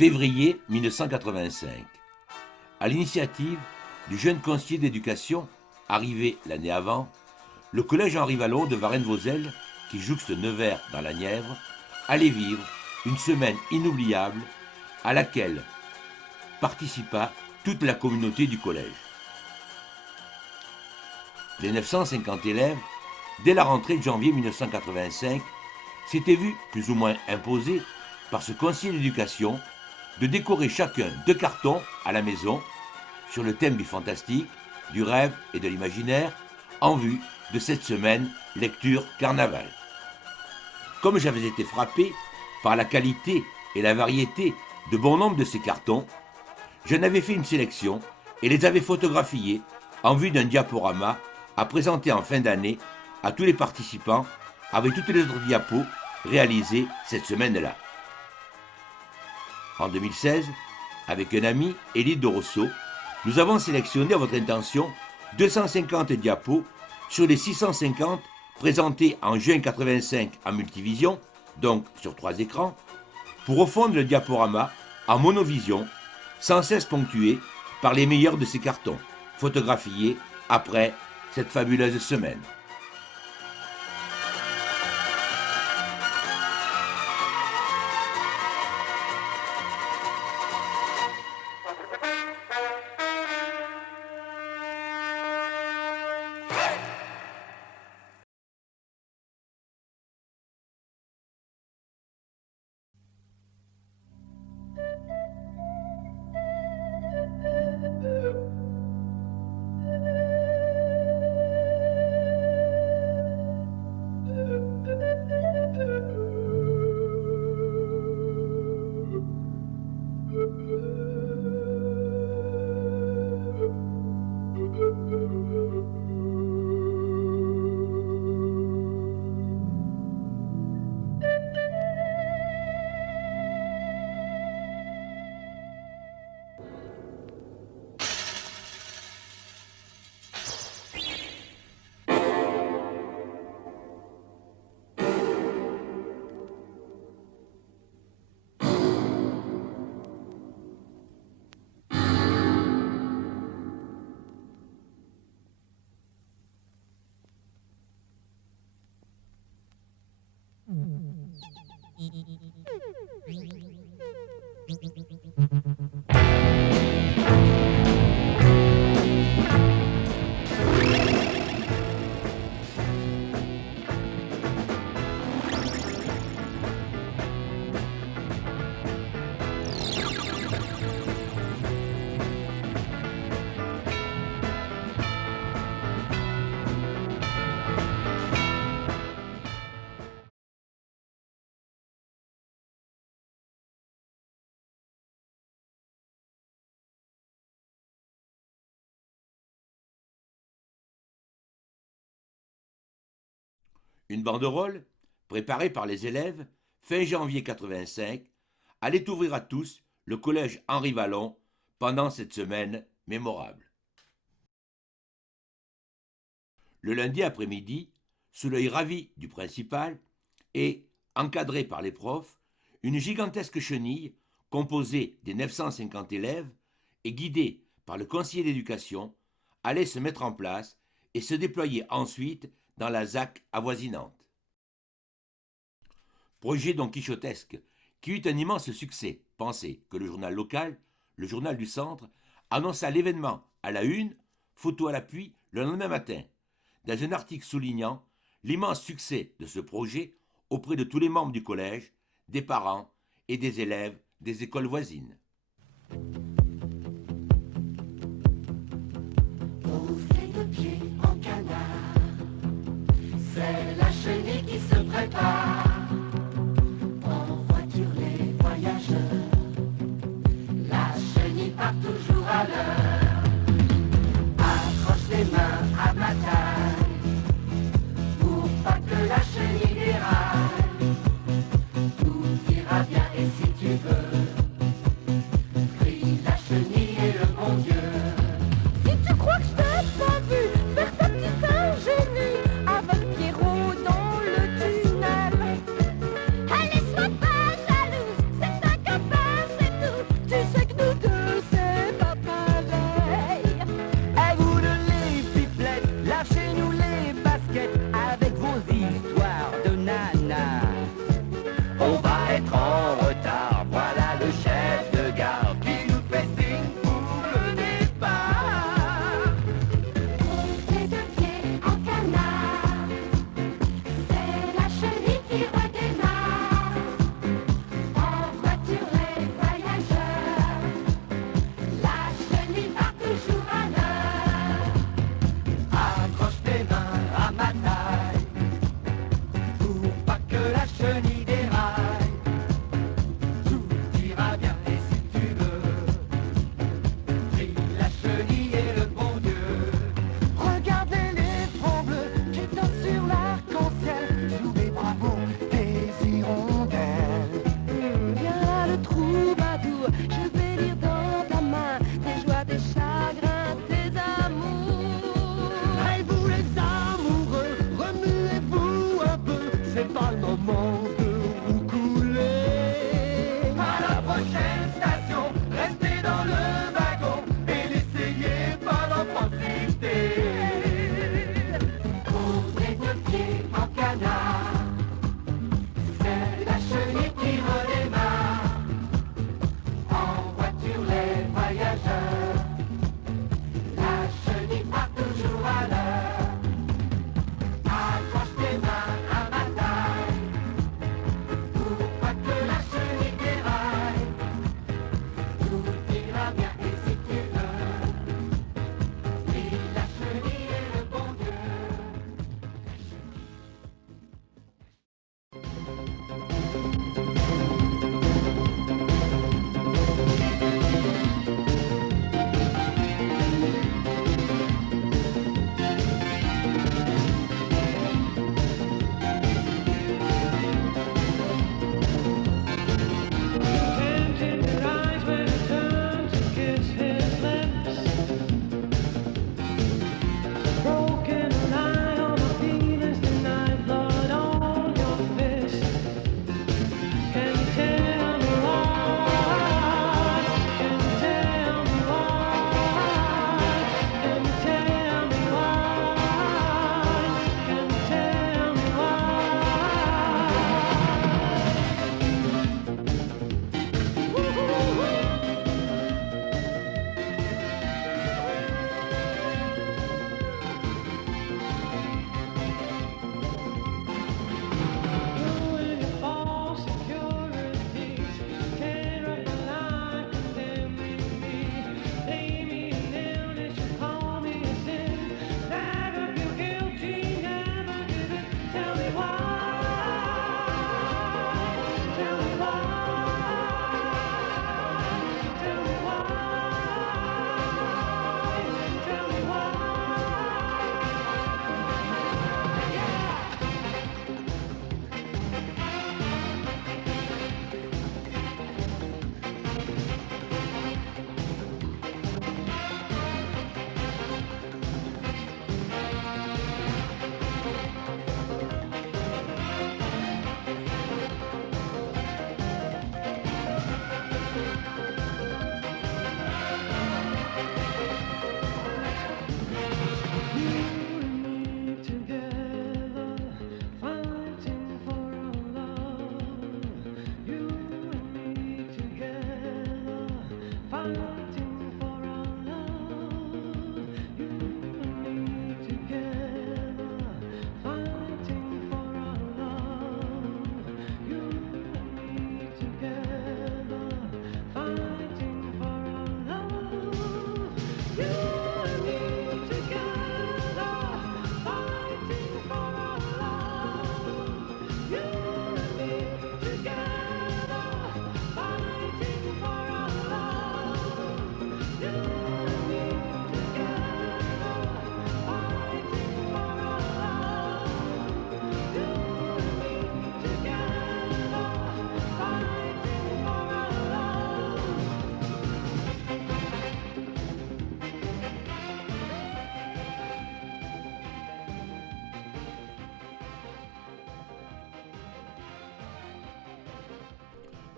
Février 1985. À l'initiative du jeune conseiller d'éducation, arrivé l'année avant, le collège Henri Vallon de Varennes-Vauzelles, qui jouxte Nevers dans la Nièvre, allait vivre une semaine inoubliable à laquelle participa toute la communauté du collège. Les 950 élèves, dès la rentrée de janvier 1985, s'étaient vus plus ou moins imposés par ce conseiller d'éducation de décorer chacun 2 cartons à la maison sur le thème du fantastique, du rêve et de l'imaginaire en vue de cette semaine lecture carnaval. Comme j'avais été frappé par la qualité et la variété de bon nombre de ces cartons, j'en avais fait une sélection et les avais photographiés en vue d'un diaporama à présenter en fin d'année à tous les participants avec toutes les autres diapos réalisées cette semaine-là. En 2016, avec un ami, Élie de Rousseau, nous avons sélectionné à votre intention 250 diapos sur les 650 présentés en juin 85 en multivision, donc sur 3 écrans, pour refondre le diaporama en monovision, sans cesse ponctué par les meilleurs de ces cartons, photographiés après cette fabuleuse semaine. Une banderole, préparée par les élèves, fin janvier 85, allait ouvrir à tous le collège Henri Vallon pendant cette semaine mémorable. Le lundi après-midi, sous l'œil ravi du principal et, encadré par les profs, une gigantesque chenille, composée des 950 élèves et guidée par le conseiller d'éducation, allait se mettre en place et se déployer ensuite dans la ZAC avoisinante. Projet don quichotesque qui eut un immense succès, pensez que le journal local, le journal du centre, annonça l'événement à la une, photo à l'appui, le lendemain matin, dans un article soulignant l'immense succès de ce projet auprès de tous les membres du collège, des parents et des élèves des écoles voisines. C'est la chenille qui se prépare. En voiture les voyageurs, la chenille part toujours à l'heure. Accroche les mains à ma taille, pour pas que la chenille déraille. Tout ira bien et si tu veux, prie la chenille et le bon Dieu. Si tu crois que je t'ai pas vu faire ta petite ingénue avec Pierrot dans le tunnel, allez, sois pas jalouse, c'est un copain, c'est tout.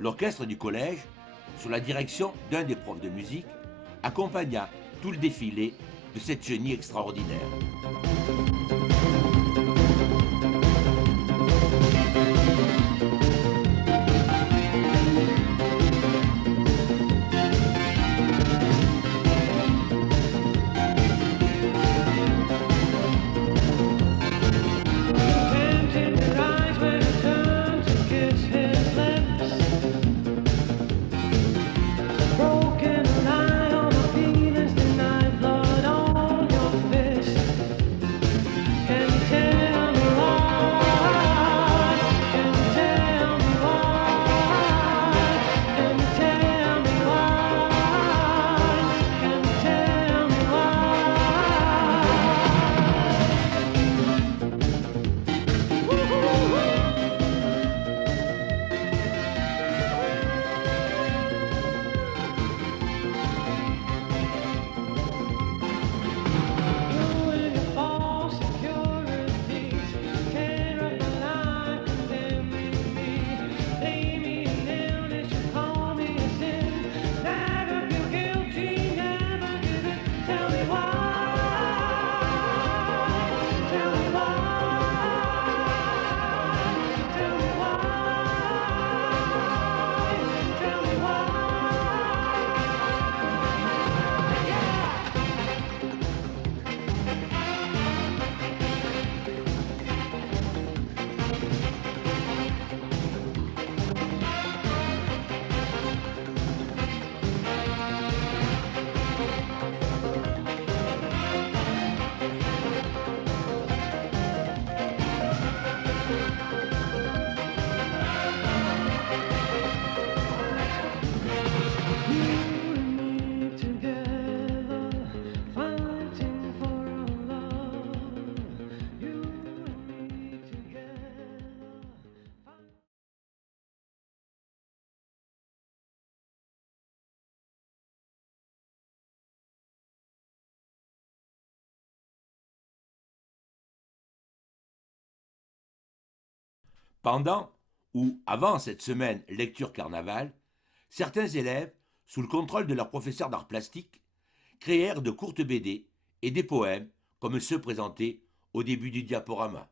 L'orchestre du collège, sous la direction d'un des profs de musique, accompagna tout le défilé de cette chenille extraordinaire. Pendant ou avant cette semaine lecture carnaval, certains élèves, sous le contrôle de leur professeur d'art plastique, créèrent de courtes BD et des poèmes comme ceux présentés au début du diaporama.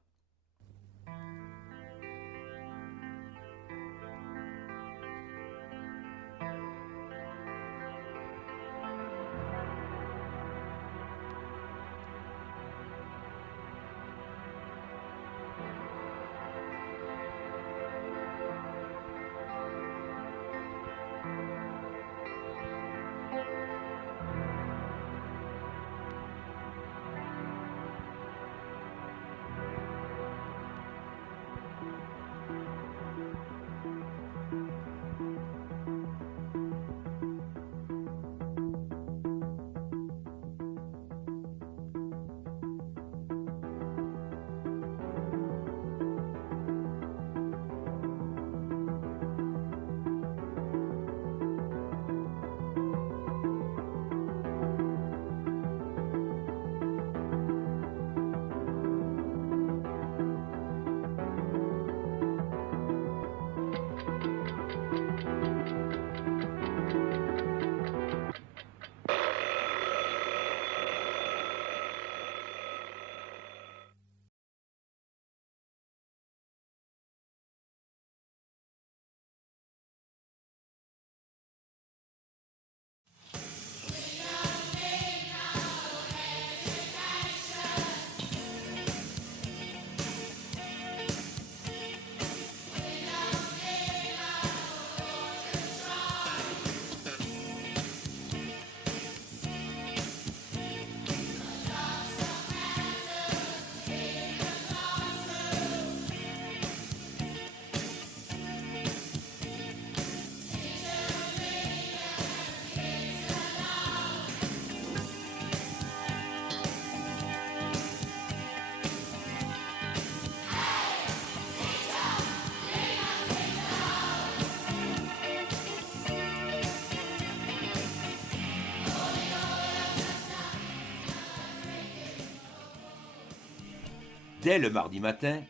Dès le mardi matin,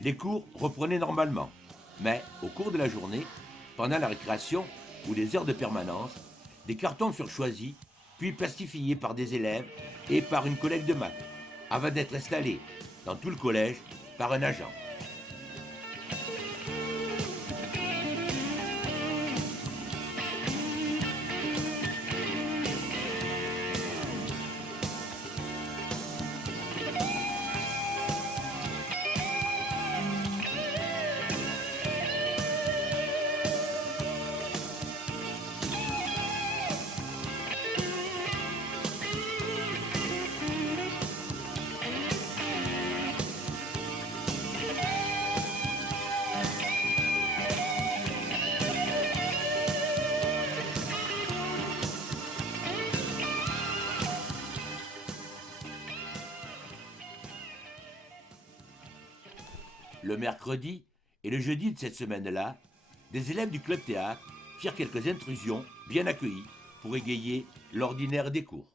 les cours reprenaient normalement, mais au cours de la journée, pendant la récréation ou les heures de permanence, des cartons furent choisis, puis plastifiés par des élèves et par une collègue de maths, avant d'être installés dans tout le collège par un agent. Le mercredi et le jeudi de cette semaine-là, des élèves du club théâtre firent quelques intrusions bien accueillies pour égayer l'ordinaire des cours.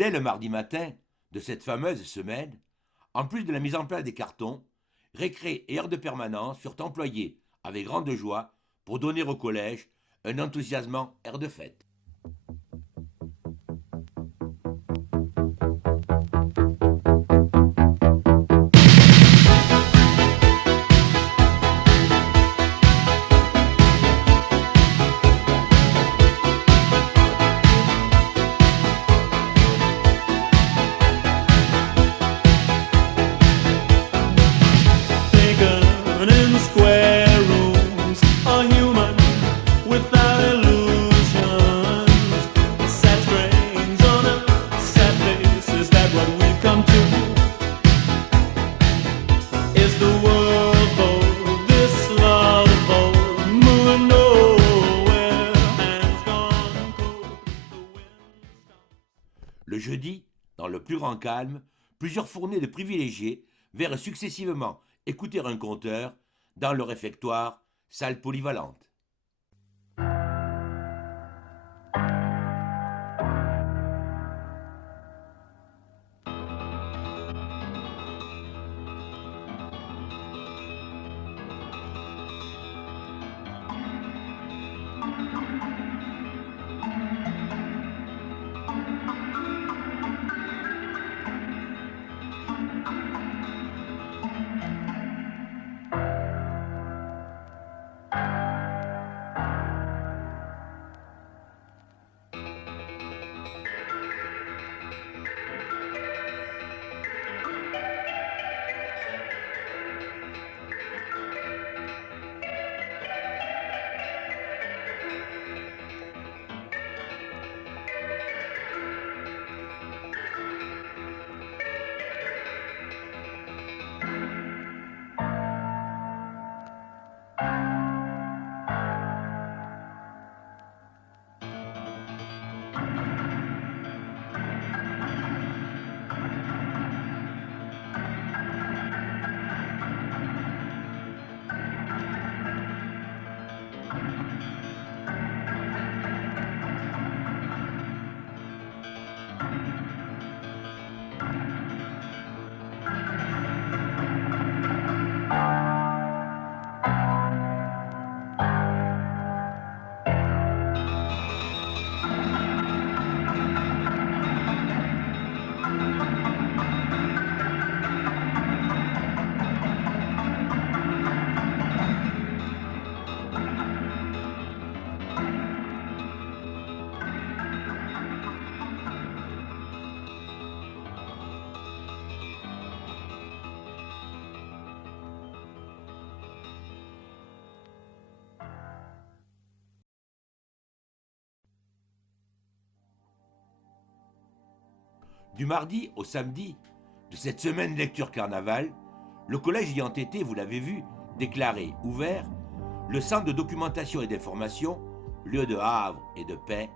Dès le mardi matin de cette fameuse semaine, en plus de la mise en place des cartons, récré et heures de permanence furent employés avec grande joie pour donner au collège un enthousiasmant air de fête. Le jeudi, dans le plus grand calme, plusieurs fournées de privilégiés vinrent successivement écouter un conteur dans le réfectoire, salle polyvalente. Du mardi au samedi de cette semaine lecture carnaval, le collège ayant été, vous l'avez vu, déclaré ouvert, le centre de documentation et d'information, lieu de havre et de paix,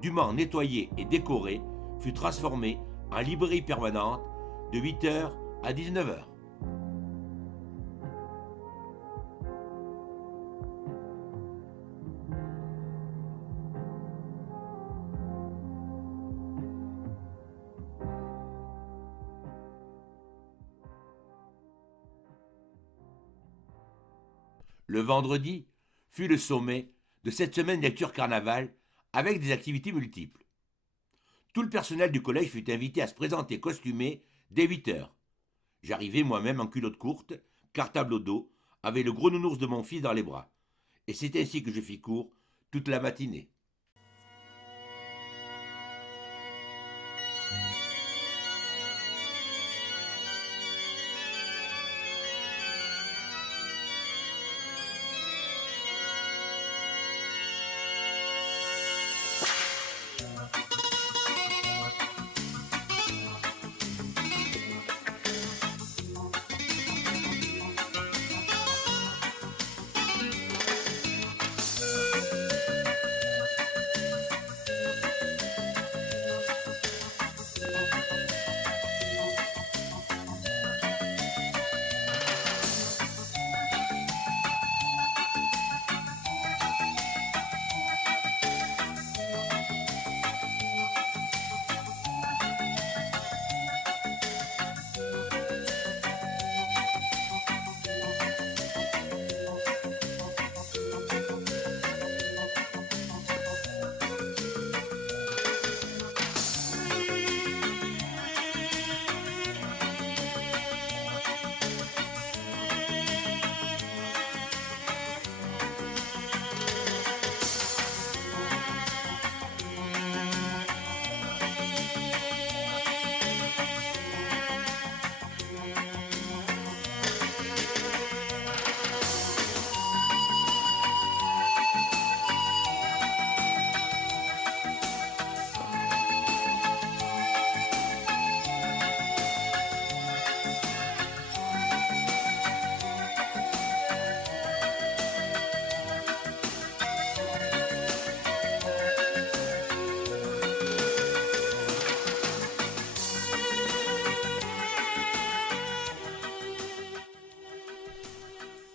dûment nettoyé et décoré, fut transformé en librairie permanente de 8h à 19h. Le vendredi fut le sommet de cette semaine lecture carnaval avec des activités multiples. Tout le personnel du collège fut invité à se présenter costumé dès 8h. J'arrivais moi-même en culotte courte, cartable au dos, avec le gros nounours de mon fils dans les bras. Et c'est ainsi que je fis court toute la matinée.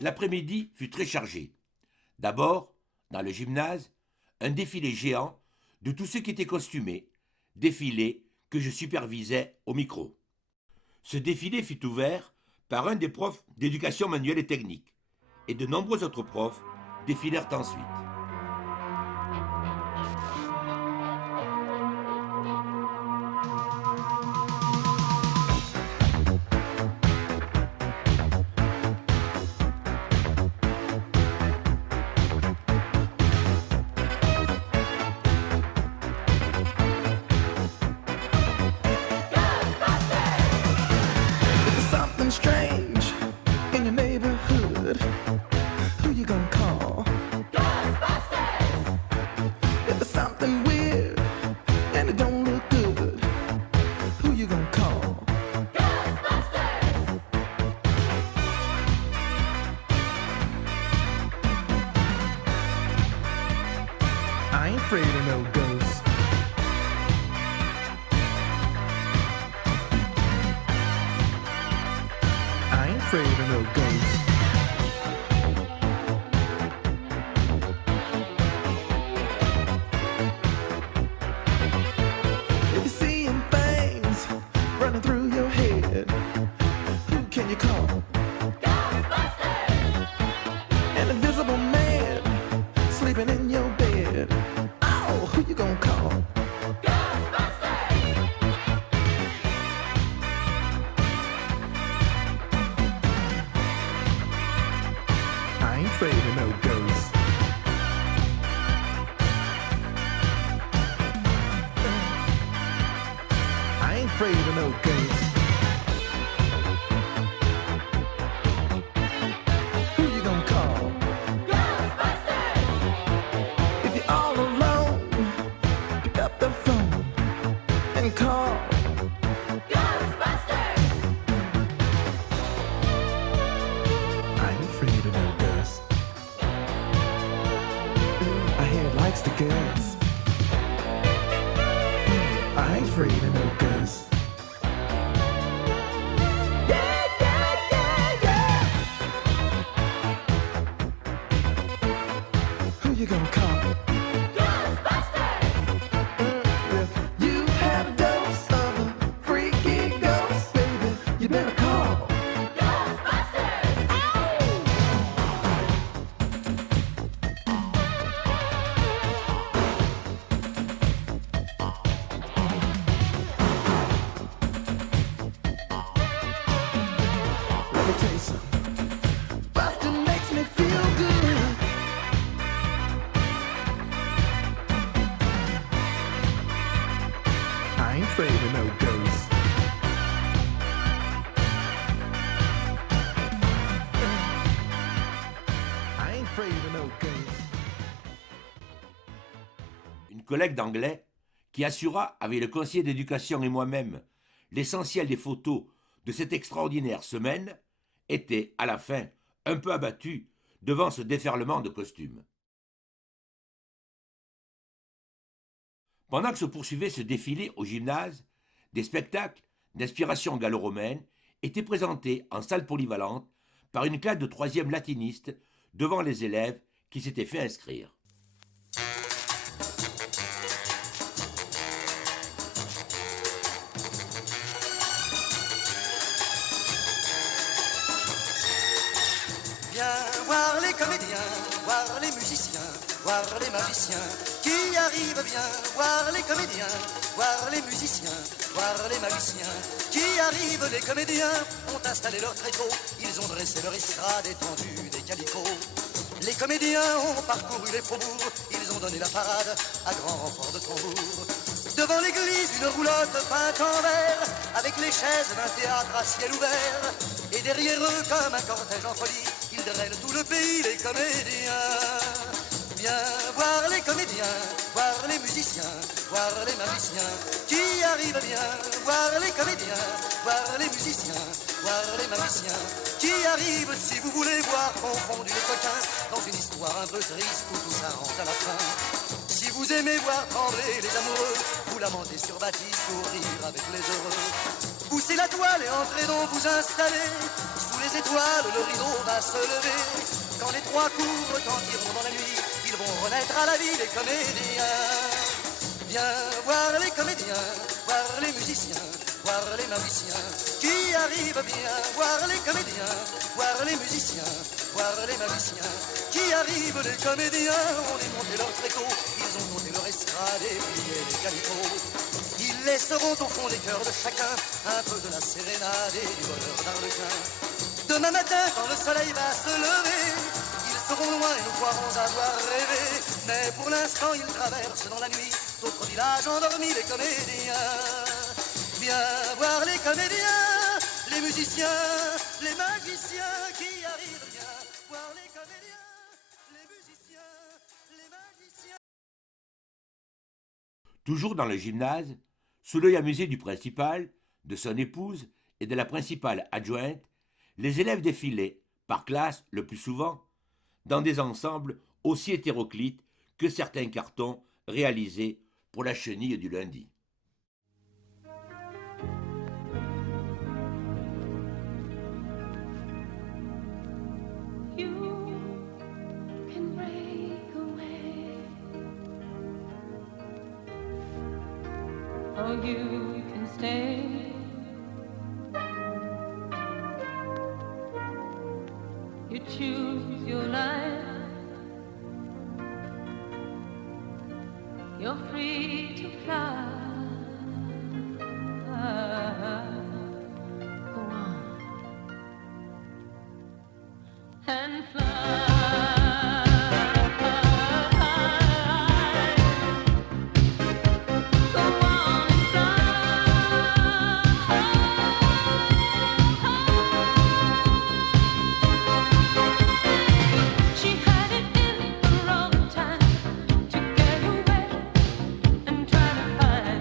L'après-midi fut très chargé. D'abord, dans le gymnase, un défilé géant de tous ceux qui étaient costumés, défilé que je supervisais au micro. Ce défilé fut ouvert par un des profs d'éducation manuelle et technique, et de nombreux autres profs défilèrent ensuite. Something strange in your neighborhood. Who you gonna call? Ghostbusters! If there's something weird and it don't look good, who you gonna call? Ghostbusters! I ain't afraid of no ghosts. I ain't afraid of no ghosts. If you're seeing things running through your head, who can you call? Ghostbusters! An invisible man sleeping in your bed. Oh, who you gonna call? Ghostbusters! I ain't afraid of no ghosts. I ain't afraid of no ghosts. Who you gonna call? Ghostbusters! If you're all alone, pick up the phone and call. Yeah, yeah, yeah, yeah. Who you gonna call? If you had a dose of a freaky ghost, baby, you better call. Let me tell you something. Bustin' makes me feel good. I ain't afraid of no ghosts. I ain't afraid of no ghosts. Une collègue d'anglais qui assura avec le conseiller d'éducation et moi-même l'essentiel des photos de cette extraordinaire semaine était, à la fin, un peu abattu devant ce déferlement de costumes. Pendant que se poursuivait ce défilé au gymnase, des spectacles d'inspiration gallo-romaine étaient présentés en salle polyvalente par une classe de 3e latiniste devant les élèves qui s'étaient fait inscrire. Viens voir les comédiens, voir les musiciens, voir les magiciens qui arrivent. Viens voir les comédiens, voir les musiciens, voir les magiciens qui arrivent. Les comédiens ont installé leur tréteau, ils ont dressé leur estrade étendue des calicots. Les comédiens ont parcouru les faubourgs, ils ont donné la parade à grand renfort de tambour. Devant l'église, une roulotte peinte en vert, avec les chaises d'un théâtre à ciel ouvert. Et derrière eux, comme un cortège en folie, ils drainent tout le pays, les comédiens. Viens voir les comédiens, voir les musiciens, voir les magiciens qui arrivent. Bien voir les comédiens, voir les musiciens, voir les magiciens qui arrivent. Si vous voulez voir confondus les coquins dans une histoire un peu triste où tout s'arrange à la fin. Si vous aimez voir trembler les amoureux, vous lamentez sur Baptiste pour rire avec les heureux. Poussez la toile et entrez donc vous installer. Sous les étoiles, le rideau va se lever. Quand les trois cours retentiront dans la nuit, ils vont renaître à la vie, les comédiens. Viens voir les comédiens, voir les musiciens, voir les magiciens qui arrivent. Bien voir les comédiens, voir les musiciens, voir les magiciens qui arrivent. Les comédiens ont démonté leur tréteau, ils ont monté leur estrade et plié les calicots. Ils laisseront au fond des cœurs de chacun un peu de la sérénade et du bonheur d'Arlequin. Demain matin, quand le soleil va se lever, ils seront loin et nous croirons avoir rêvé. Mais pour l'instant, ils traversent dans la nuit d'autres villages endormis, les comédiens. Viens voir les comédiens, les musiciens, les magiciens qui arrivent. Viens voir les comédiens, les musiciens, les magiciens. Toujours dans le gymnase, sous l'œil amusé du principal, de son épouse et de la principale adjointe, les élèves défilaient, par classe le plus souvent, dans des ensembles aussi hétéroclites que certains cartons réalisés pour la chenille du lundi. You can break away, or you can stay. You choose your life. You're free to fly. Go on and fly. Go on and fly. She had it in her all the time to get away and try to find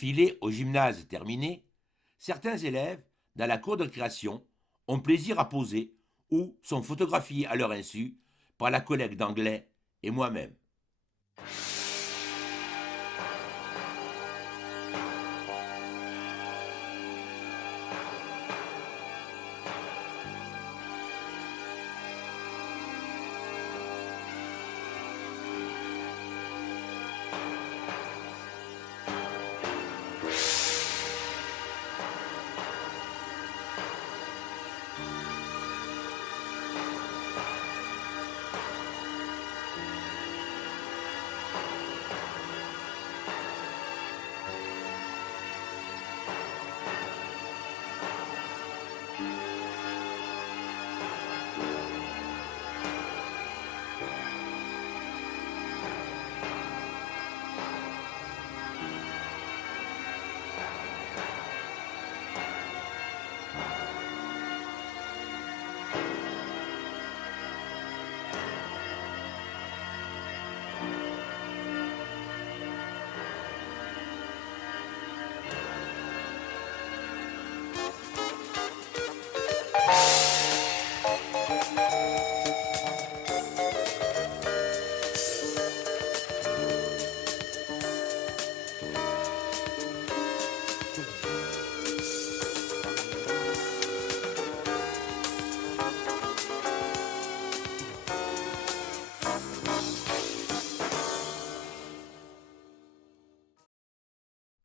défilé au gymnase terminé, certains élèves, dans la cour de récréation, ont plaisir à poser ou sont photographiés à leur insu par la collègue d'anglais et moi-même.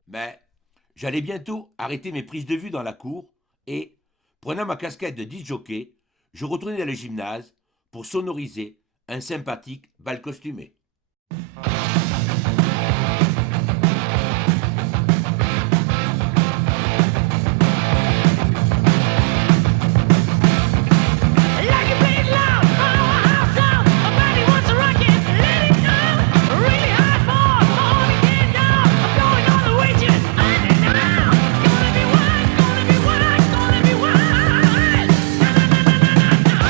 Mais j'allais bientôt arrêter mes prises de vue dans la cour et, prenant ma casquette de disc-jockey, je retournais dans le gymnase pour sonoriser un sympathique bal costumé. Like you play it loud, house out. A body wants to rock it, let it go. Really hard for me get down. I'm going on the wages, I don't know. It's gonna be wild, gonna be wild, gonna be wild. Na na na na na na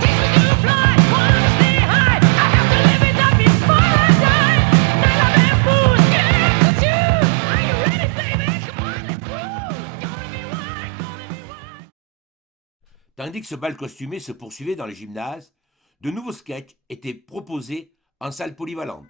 Teach me to fly, wanna stay high. I have to live it up before I die. Night of and booze, get to choose. Are you ready, baby? Come on, let's cruise. Gonna be wild, gonna be wild. Tandis que ce bal costumé se poursuivait dans le gymnase, de nouveaux sketchs étaient proposés en salle polyvalente.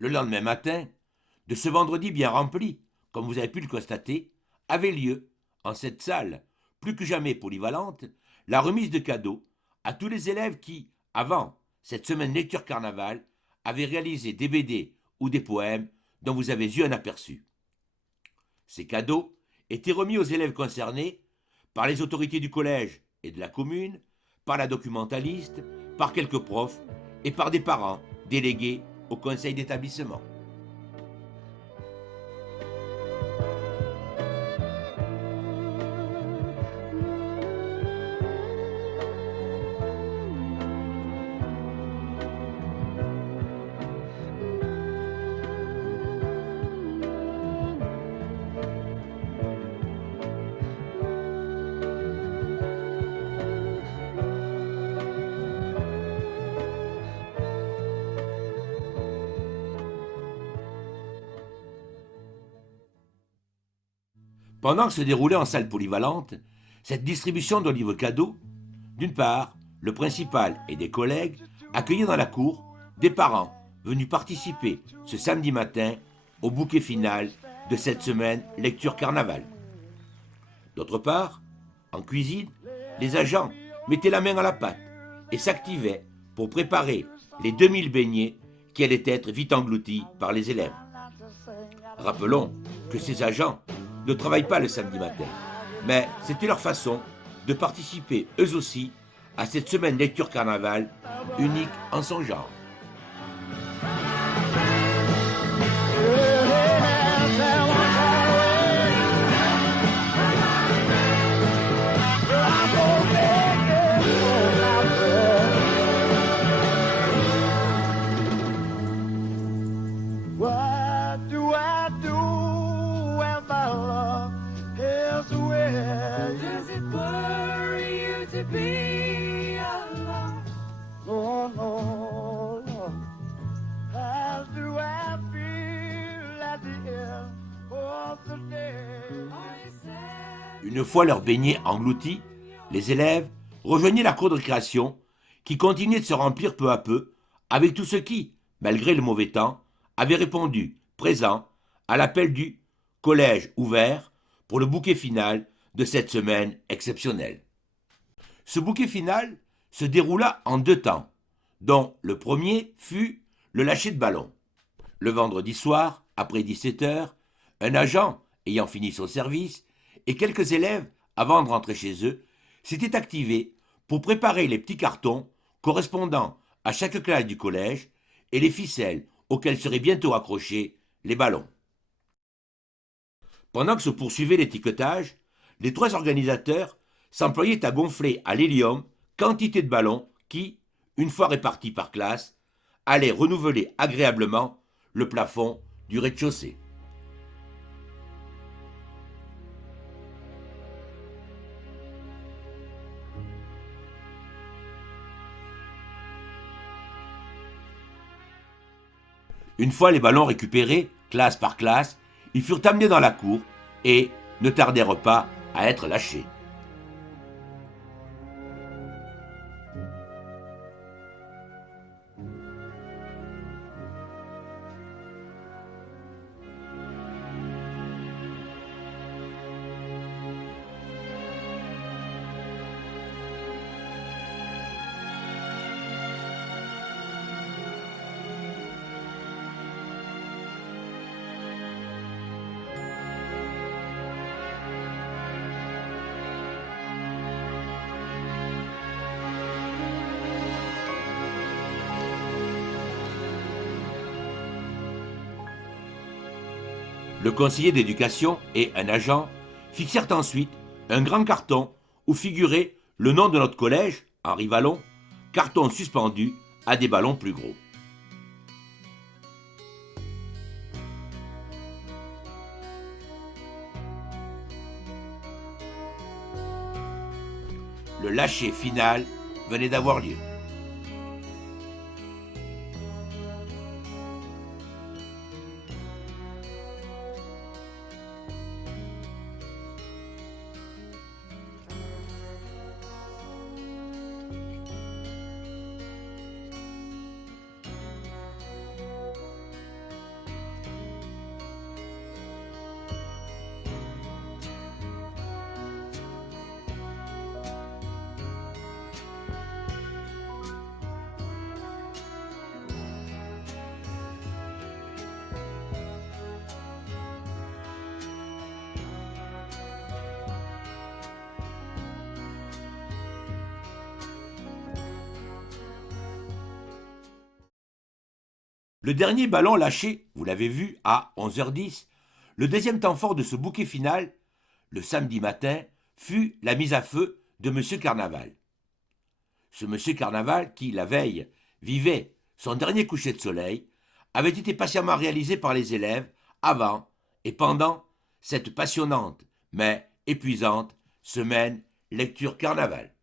Le lendemain matin, de ce vendredi bien rempli, comme vous avez pu le constater, avait lieu, en cette salle, plus que jamais polyvalente, la remise de cadeaux à tous les élèves qui, avant cette semaine lecture carnaval, avaient réalisé des BD ou des poèmes dont vous avez eu un aperçu. Ces cadeaux étaient remis aux élèves concernés par les autorités du collège et de la commune, par la documentaliste, par quelques profs et par des parents délégués au conseil d'établissement. Pendant que se déroulait en salle polyvalente cette distribution d'olives cadeaux, d'une part, le principal et des collègues accueillaient dans la cour des parents venus participer ce samedi matin au bouquet final de cette semaine lecture carnaval. D'autre part, en cuisine, les agents mettaient la main à la pâte et s'activaient pour préparer les 2000 beignets qui allaient être vite engloutis par les élèves. Rappelons que ces agents ne travaillent pas le samedi matin, mais c'était leur façon de participer eux aussi à cette semaine lecture carnaval unique en son genre. What do I do when my love is away? Does it worry you to be alone? Oh, no, no. How do I feel at the end of the day? Are you sad? Une fois leurs beignets engloutis, les élèves rejoignaient la cour de récréation qui continuait de se remplir peu à peu avec tous ceux qui, malgré le mauvais temps, avaient répondu présent à l'appel du collège ouvert pour le bouquet final de cette semaine exceptionnelle. Ce bouquet final se déroula en 2 temps, dont le premier fut le lâcher de ballon. Le vendredi soir, après 17h, un agent ayant fini son service et quelques élèves, avant de rentrer chez eux, s'étaient activés pour préparer les petits cartons correspondant à chaque classe du collège et les ficelles auxquelles seraient bientôt accrochés les ballons. Pendant que se poursuivait l'étiquetage, les 3 organisateurs s'employaient à gonfler à l'hélium quantité de ballons qui, une fois répartis par classe, allaient renouveler agréablement le plafond du rez-de-chaussée. Une fois les ballons récupérés, classe par classe, ils furent amenés dans la cour et ne tardèrent pas à être lâchés. Le conseiller d'éducation et un agent fixèrent ensuite un grand carton où figurait le nom de notre collège, Henri Vallon, carton suspendu à des ballons plus gros. Le lâcher final venait d'avoir lieu. Le dernier ballon lâché, vous l'avez vu, à 11h10, le deuxième temps fort de ce bouquet final, le samedi matin, fut la mise à feu de M. Carnaval. Ce M. Carnaval qui, la veille, vivait son dernier coucher de soleil, avait été patiemment réalisé par les élèves avant et pendant cette passionnante mais épuisante semaine lecture carnaval.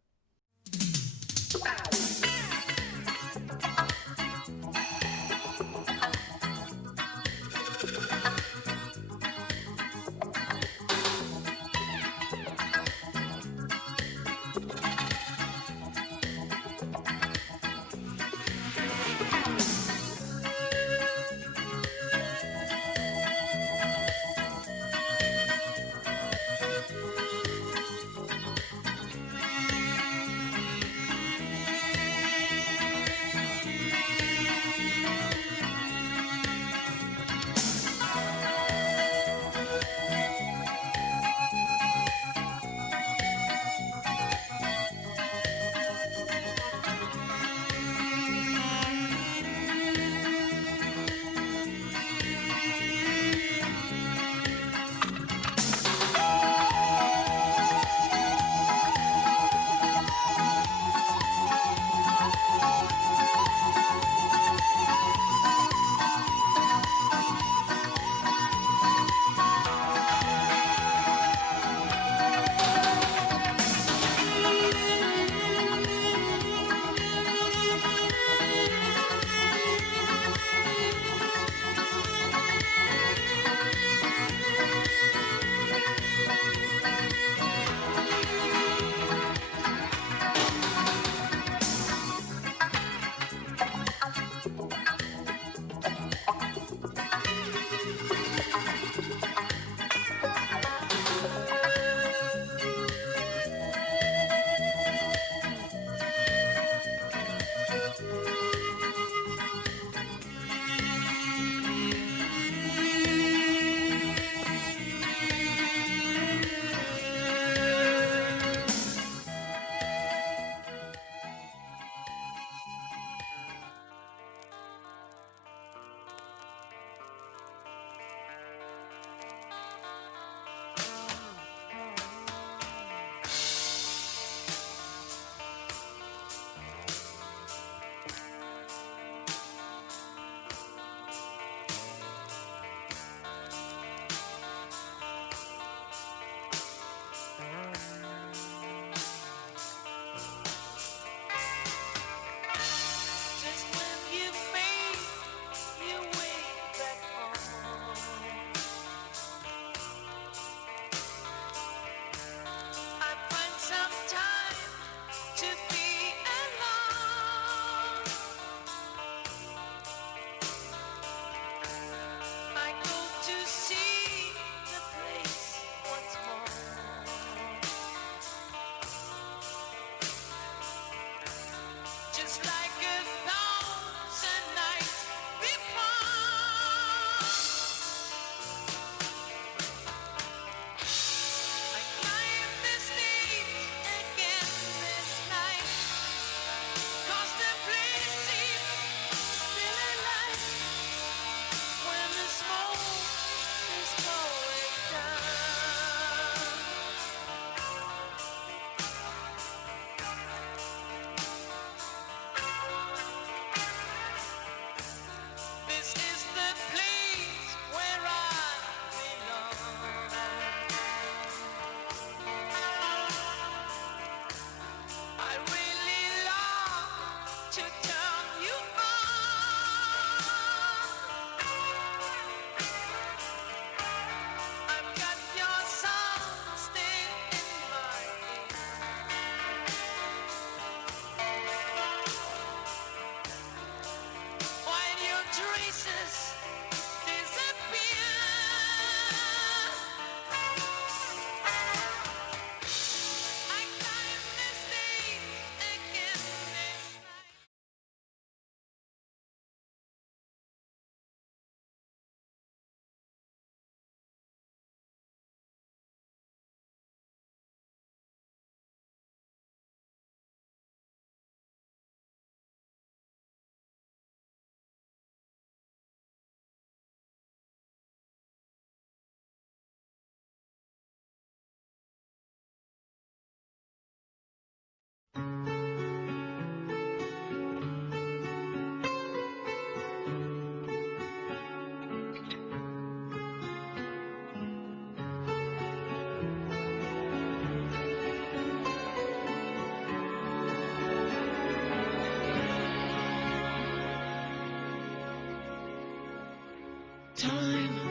Time